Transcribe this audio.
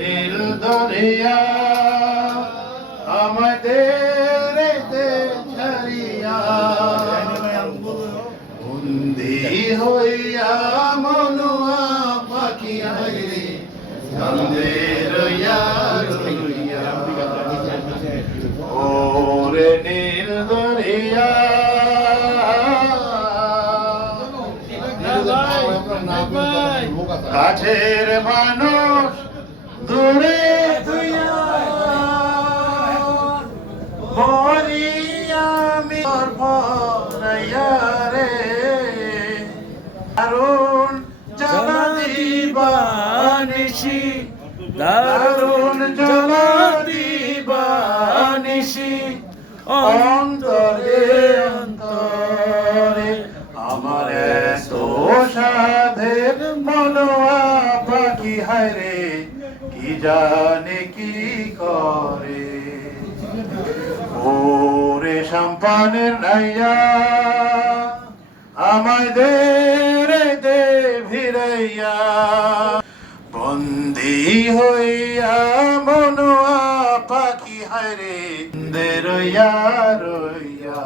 নীল দরিয়া আমাদের ছাড়িয়া বন্দি হইয়া মনুয়া পাখি হাইরে কান্দে রইয়া রইয়া ওরে নীল দরিয়া কাছের মানুষ দূরে মরিয়ামি রে দারুণ জ্বালা দিবানিসি দারুণ জ্বালা দিবানিসি অন্তরে অন্তরে আমার এত সাধের মনোয়া পাখি হায়রে কি জানে কি করে ওরে সম্পানের নাইয়া আমায় দে ভিড়াইয়া বন্দি হইয়া মনোয়া পাখি হায়রে দে রইয়া রইয়া